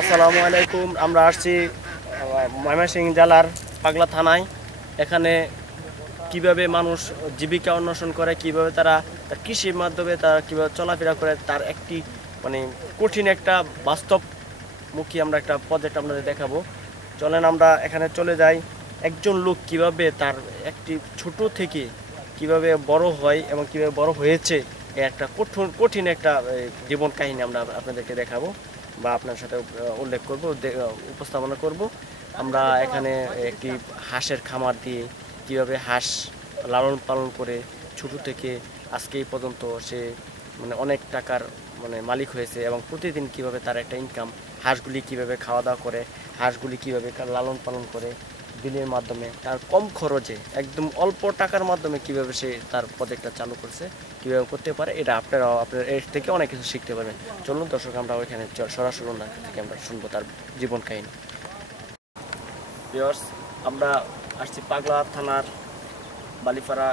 আসসালামু আলাইকুম। আমরা আসছি ময়মনসিংহ জেলার পাগলা থানায়। এখানে কিভাবে মানুষ জীবিকা অন্বেষণ করে, কিভাবে তারা কৃষির মাধ্যমে তারা কীভাবে চলাফেরা করে, তার একটি মানে কঠিন একটা বাস্তবমুখী আমরা একটা প্রজেক্ট আপনাদের দেখাবো। চলেন আমরা এখানে চলে যাই। একজন লোক কিভাবে তার একটি ছোট থেকে কিভাবে বড় হয় এবং কিভাবে বড় হয়েছে, একটা কঠিন একটা জীবন কাহিনী আমরা আপনাদেরকে দেখাবো বা আপনার সাথে উল্লেখ করব, উপস্থাপনা করব। আমরা এখানে একটি হাঁসের খামার দিয়ে কীভাবে হাঁস লালন পালন করে ছোট থেকে আজকে এই পর্যন্ত সে মানে অনেক টাকার মানে মালিক হয়েছে এবং প্রতিদিন কিভাবে তার একটা ইনকাম, হাঁসগুলি কিভাবে খাওয়া দাওয়া করে, হাঁসগুলি কিভাবে লালন পালন করে বিলের মাধ্যমে তার কম খরচে একদম অল্প টাকার মাধ্যমে কিভাবে সে তার প্রজেক্টটা চালু করছে, কিভাবে করতে পারে, এটা আপনারাও আপনার এর থেকে অনেক কিছু শিখতে পারবেন। চলুন দর্শক, আমরা ওইখানে সরাসরি ওনার থেকে আমরা শুনবো তার জীবন কাহিনী। ভিউয়ার্স, আমরা আসছি পাগলা থানার বালিপাড়া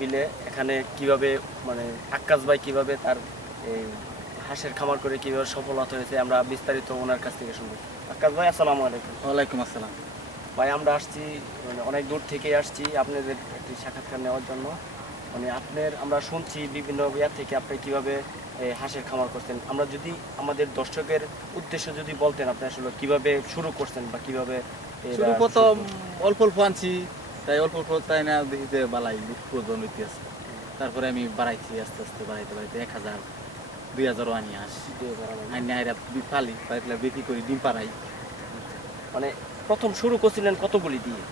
বিলে। এখানে কিভাবে মানে আক্কাস ভাই কিভাবে তার এই হাঁসের খামার করে কিভাবে সফলতা হয়েছে আমরা বিস্তারিত ওনার কাছ থেকে শুনবো। আক্কাস ভাই, আসসালামু আলাইকুম। ওয়ালাইকুম আসসালাম। ভাই, আমরা আসছি মানে অনেক দূর থেকে আসছি আপনাদের একটি সাক্ষাৎকার নেওয়ার জন্য। মানে আমরা শুনছি বিভিন্ন ইয়া থেকে আপনি কিভাবে হাঁসের খামার করছেন। আমরা যদি আমাদের দর্শকের উদ্দেশ্য যদি বলতেন আপনি আসলে কিভাবে শুরু করছেন বা কিভাবে শুরু প্রথম অল্প অল্প আনছি, তাই অল্প অল্প তাই না দিতে বালাই প্রয়োজন ইতিহাস। তারপরে আমি বাড়াইছি আস্তে আস্তে বাড়াইতে বাড়াইতে 1000 2000 আনি আসি আনি আইরা ফালি পাইলে বিক্রি করি, ডিম পাড়াই। মানে প্রথম শুরু করছিলেন কতগুলি দিয়ে?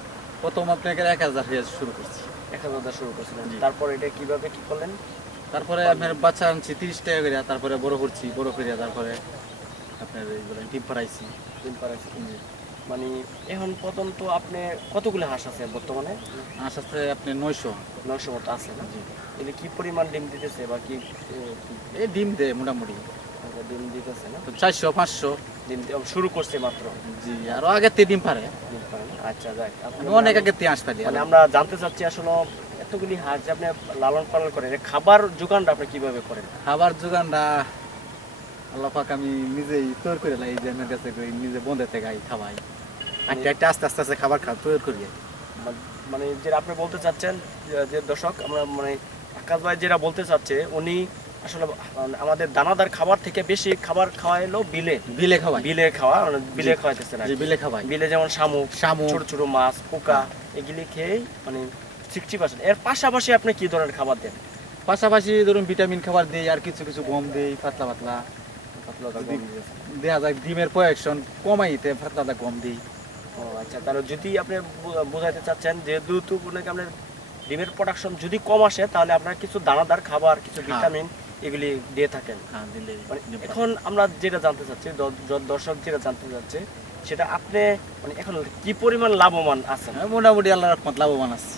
প্রথম আপনাকে 1000 শুরু করছি। 1000 শুরু করছিলেন, তারপর এটা কিভাবে কি করলেন? তারপরে আপনার বাচ্চা আনছি 30 টাকা করে, তারপরে বড় করছি, বড় করে তারপরে আপনার ডিম পাড়াইছি। মানে এখন পর্যন্ত আপনি কতগুলো হাঁস আছে বর্তমানে? হাঁস আছে আপনি 900 মতো আছে না? এটা কি পরিমাণ ডিম দিতেছে বা কি? এই ডিম দেয় মোটামুটি ডিম দিতেছে না? 400 500 ডিম শুরু করছে মাত্র। জি, আরো আগে তে ডিম পারে। আচ্ছা, যাক, আমি অনেক আগে তে হাঁস পালি। মানে আমরা জানতে চাচ্ছি আসলে এতগুলি হাঁস যে আপনি লালন পালন করেন, খাবার যোগানটা আপনি কিভাবে করেন? খাবার যোগানটা আল্লাহ পাক আমি নিজেই তৈরি করে লাই, যে আমার কাছে নিজে বন্ধেতে গাই খাওয়াই, একটা আস্তে আস্তে আস্তে খাবার তৈরি করি। মানে যেটা আপনি বলতে চাচ্ছেন যে দর্শক, আমরা মানে আকাশ ভাই যেটা বলতে চাচ্ছে, উনি আসলে আমাদের দানাদার খাবার থেকে বেশি খাবার খাওয়াইলো বিলে খাওয়াইতেছে না। বিলে খাওয়াই, বিলে যেমন শামুক, ছোট ছোট মাছ, পোকা, এগুলি খেয়েই মানে 60%। এর পাশাপাশি আপনি কি ধরনের খাবার দেন? পাশাপাশি ধরুন ভিটামিন খাবার দিই, আর কিছু কিছু গম দিই, পাতলা পাতলা দেওয়া যায়। ডিমের প্রোডাকশন কমাইতে পাতলা গম দিই। ও আচ্ছা, তাহলে যদি আপনি বোঝাতে চাচ্ছেন যে যেহেতু আপনার ডিমের প্রোডাকশন যদি কম আসে, তাহলে আপনার কিছু দানাদার খাবার, কিছু ভিটামিন এগুলি দিয়ে থাকেন। এখন আমরা যেটা জানতে চাচ্ছি, দর্শক যেটা জানতে চাচ্ছে, সেটা আপনি মানে এখন কি পরিমাণ লাভবান আছেন? মোটামুটি আল্লাহর রহমত লাভবান আছে।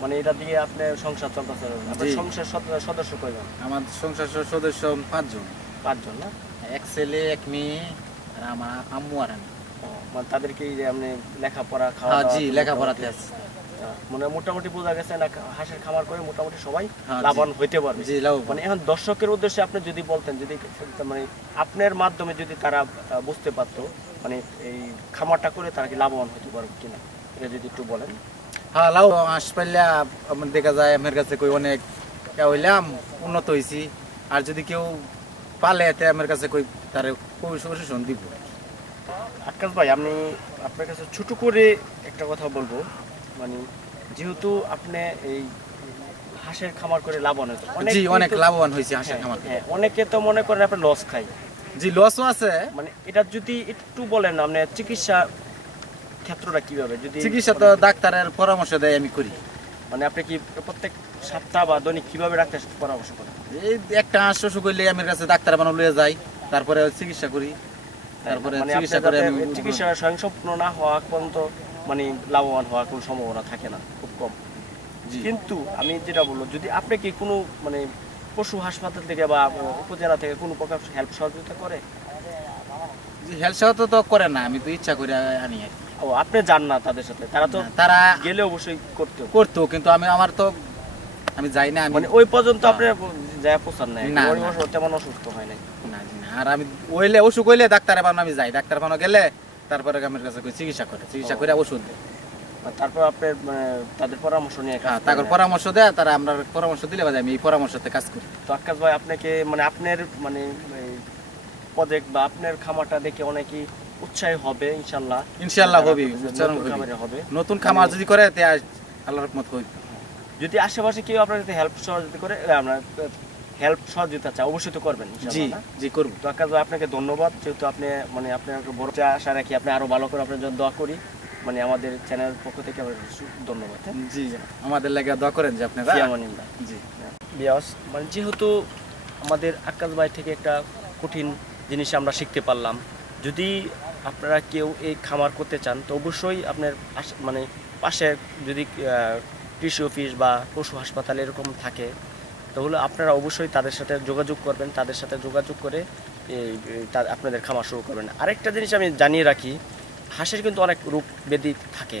মানে এটা দিয়ে আপনার সংসার চলতেছে? আপনার সংসার সদস্য কয়জন? আমার সংসার সদস্য 5 জন। 5 জন না? এক ছেলে এক মেয়ে আর আমার আম্মু আর আমি। মানে তাদেরকে যে আপনি লেখাপড়া খাওয়া? জি, লেখাপড়াতে আছে। মানে মোটামুটি বোঝা গেছে না হাঁসের খামার করে মোটামুটি সবাই লাভবান হইতে পারবে। জি, মানে এখন দর্শকের উদ্দেশ্যে আপনি যদি বলতেন, যদি মানে আপনার মাধ্যমে যদি তারা বুঝতে পারতো মানে এই খামারটা করে তারা কি লাভবান হতে পারবে কিনা, এটা যদি একটু বলেন। হ্যাঁ, লাভ হাঁস পাইলে আমার দেখা যায় আমার কাছে কই অনেক হইলাম উন্নত হয়েছি। আর যদি কেউ পালে এতে আমার কাছে কই তারে প্রশিক্ষণ দিব। আকাশ ভাই, আমি আপনার কাছে ছোট করে একটা কথা বলবো। মানে যেহেতু আপনি এই হাঁসের খামার করে লাভবান হয়েছে, অনেক লাভবান হয়েছে হাঁসের খামার। হ্যাঁ, অনেকে তো মনে করেন আপনি লস খাই। জি, লসও আছে। মানে এটা যদি একটু বলেন, আপনি চিকিৎসা ক্ষেত্রটা কিভাবে? যদি চিকিৎসা তো ডাক্তারের পরামর্শ দেয় আমি করি। মানে আপনি কি প্রত্যেক সপ্তাহ বা দৈনিক কিভাবে ডাক্তারের সাথে পরামর্শ করেন? এই একটা হাঁস অসুখ হইলে আমার কাছে ডাক্তার বানানো লয়ে যাই, তারপরে চিকিৎসা করি। তারপরে চিকিৎসা করে আমি চিকিৎসা স্বয়ংসম্পূর্ণ না হওয়া পর্যন্ত মানে লাভবান হওয়ার কোনো সম্ভাবনা থাকে না, খুব কম। কিন্তু আমি যেটা বলবো, যদি আপনি কি কোনো মানে পশু হাসপাতাল থেকে বা উপজেলা থেকে কোনো প্রকার হেল্প সহযোগিতা করে? হেল্প সহযোগিতা তো করে না, আমি তো ইচ্ছা করে আনি আর কি। ও, আপনি যান না তাদের সাথে? তারা গেলে অবশ্যই করতো, কিন্তু আমার তো আমি যাই না। মানে ওই পর্যন্ত আপনি যায় পৌঁছান নাই, তেমন অসুস্থ হয় নাই? না। আর আমি ওইলে অসুখ হইলে ডাক্তারে বানানো আমি যাই, ডাক্তার বানানো গেলে তারপরে আমার কাছে চিকিৎসা করে ওষুধ দেয়। তারপর আপনার তাদের পরামর্শ নিয়ে তাদের পরামর্শ দেয়, তারা আমরা পরামর্শ দিলে আমি এই পরামর্শতে কাজ করি। তো আকাশ ভাই, আপনাকে মানে আপনার মানে প্রজেক্ট বা আপনার খামারটা দেখে অনেকেই উৎসাহী হবে ইনশাআল্লাহ হবে। নতুন খামার যদি করে আল্লাহর রহমত হইবে। যদি আশেপাশে কেউ আপনার সাথে হেল্প সহযোগিতা করে, আমরা হেল্প সহযোগিতা চাই, অবশ্যই তো করবেন। জি করব। তো আকাশ ভাই, আপনাকে ধন্যবাদ। যেহেতু আপনি মানে আপনার বড় আশা রাখি আপনি আরো ভালো করে আপনার জন্য দোয়া করি। মানে আমাদের চ্যানেল পক্ষ থেকে ধন্যবাদ। জি, আমাদের লাগে দোয়া করেন যে আপনারা। জি, মানে যেহেতু আমাদের আক্কাস ভাই থেকে একটা কঠিন জিনিস আমরা শিখতে পারলাম। যদি আপনারা কেউ এই খামার করতে চান তো অবশ্যই আপনার মানে পাশে যদি কৃষি অফিস বা পশু হাসপাতাল এরকম থাকে তাহলে আপনারা অবশ্যই তাদের সাথে যোগাযোগ করবেন, তাদের সাথে যোগাযোগ করে আপনাদের খামার শুরু করবেন। আরেকটা জিনিস আমি জানিয়ে রাখি, হাঁসের কিন্তু অনেক রোগ ব্যাধি থাকে।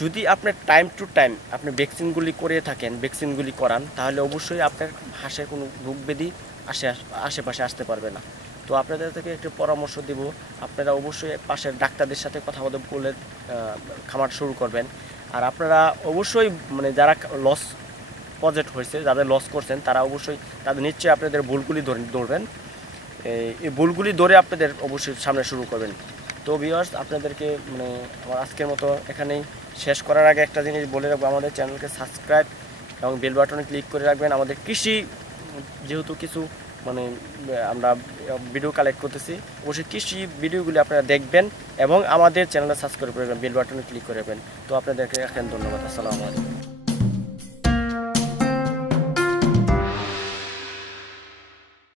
যদি আপনার টাইম টু টাইম আপনি ভ্যাকসিনগুলি করে থাকেন, ভ্যাকসিনগুলি করান, তাহলে অবশ্যই আপনার হাঁসের কোনো রোগ ব্যাধি আশেপাশে আসতে পারবে না। তো আপনাদের থেকে একটু পরামর্শ দেব, আপনারা অবশ্যই পাশের ডাক্তারদের সাথে কথা বলে খামার শুরু করবেন। আর আপনারা অবশ্যই মানে যারা লস প্রজেক্ট হয়েছে, যাদের লস করছেন তারা অবশ্যই তাদের নিশ্চয়ই আপনাদের ভুলগুলি ধরবেন, এই ভুলগুলি ধরে আপনাদের অবশ্যই সামনে শুরু করবেন। তো ভিউয়ার্স, আপনাদেরকে মানে আমার আজকের মতো এখানেই শেষ করার আগে একটা জিনিস বলে রাখবো, আমাদের চ্যানেলকে সাবস্ক্রাইব এবং বেল বাটনে ক্লিক করে রাখবেন। আমাদের কৃষি যেহেতু কিছু মানে আমরা ভিডিও কালেক্ট করতেছি, অবশ্যই কৃষি ভিডিওগুলি আপনারা দেখবেন এবং আমাদের চ্যানেলটা সাবস্ক্রাইব করে রাখবেন, বেল বাটনে ক্লিক করে রাখবেন। তো আপনাদেরকে এখন ধন্যবাদ। আসসালামু আলাইকুম।